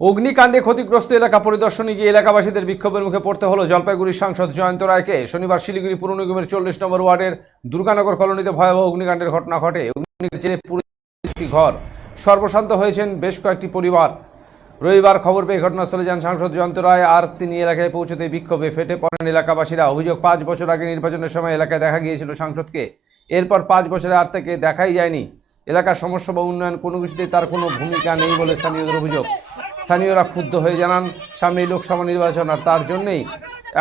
অগ্নিকাণ্ডে ক্ষতিগ্রস্ত এলাকা পরিদর্শনে গিয়ে এলাকাবাসীদের বিক্ষোভের মুখে পড়তে হলো জলপাইগুড়ির সাংসদ জয়ন্ত রায়কে। শনিবার শিলিগুড়ি পুর নিগমের চল্লিশ নম্বর ওয়ার্ডের দুর্গানগর কলোনিতে ভয়াবহ অগ্নিকাণ্ডের ঘটনা ঘটে। পুরো একটি ঘর সর্বশান্ত হয়েছেন বেশ কয়েকটি পরিবার। রবিবার খবর পেয়ে ঘটনাস্থলে যান সাংসদ জয়ন্ত রায় আর তিনি এলাকায় পৌঁছতে বিক্ষোভে ফেটে পড়েন এলাকাবাসীরা। অভিযোগ, পাঁচ বছর আগে নির্বাচনের সময় এলাকায় দেখা গিয়েছিল সাংসদকে। এরপর পাঁচ বছরে আর থেকে দেখাই যায়নি। এলাকার সমস্যা বা উন্নয়ন কোনো কিছুতেই তার কোনো ভূমিকা নেই বলে স্থানীয়দের অভিযোগ। স্থানীয়রা ক্ষুব্ধ হয়ে জানান সামনেই লোকসভা নির্বাচন আর তার জন্যেই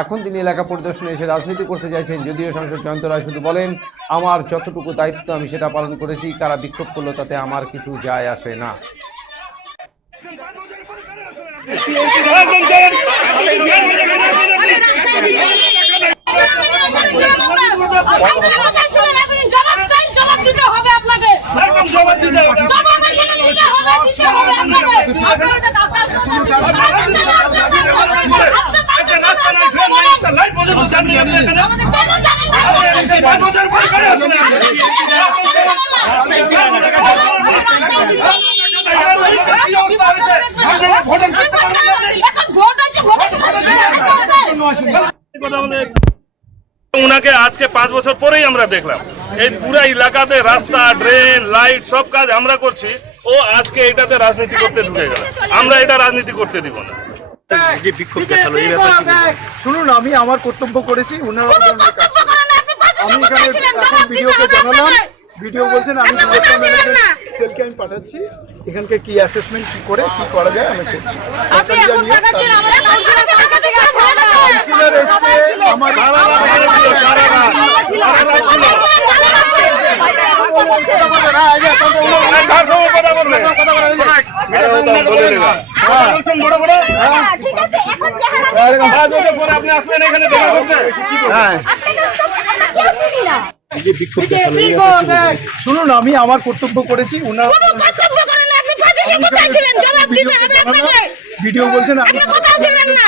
এখন তিনি এলাকা পরিদর্শনে এসে রাজনীতি করতে চাইছেন। যদিও সাংসদ জয়ন্ত রায় শুধু বলেন, আমার যতটুকু দায়িত্ব আমি সেটা পালন করেছি, কারা বিক্ষোভ করল তাতে আমার কিছু যায় আসে না। উনাকে আজকে পাঁচ বছর পরেই আমরা দেখলাম। এই পুরা এলাকাতে রাস্তা, ড্রেন, লাইট, সব কাজ আমরা করছি। ও আজকে এটাতে রাজনীতি করতে ঢুকে গেল। আমরা এটা রাজনীতি করতে দিব না। যে বিক্ষোভ দেখাল এই ব্যাপারে শুনুন আমি আমার কর্তব্য করেছি ওনারা আমি এখানে ভিডিওকে জানালাম। ভিডিও বলছেন আমি। সেলকে আমি পাঠাচ্ছি এখানকার কি অ্যাসেসমেন্ট কি করে কি করা যায় আমি করছি কাউন্সিলর হয়ে এসছে আমার কথা বলে আপনি এখানে দেখা? হ্যাঁ? শুনুন আমি আমার কর্তব্য করেছি। ভিডিও বলছেন আপনি কোথাও ছিলেন না।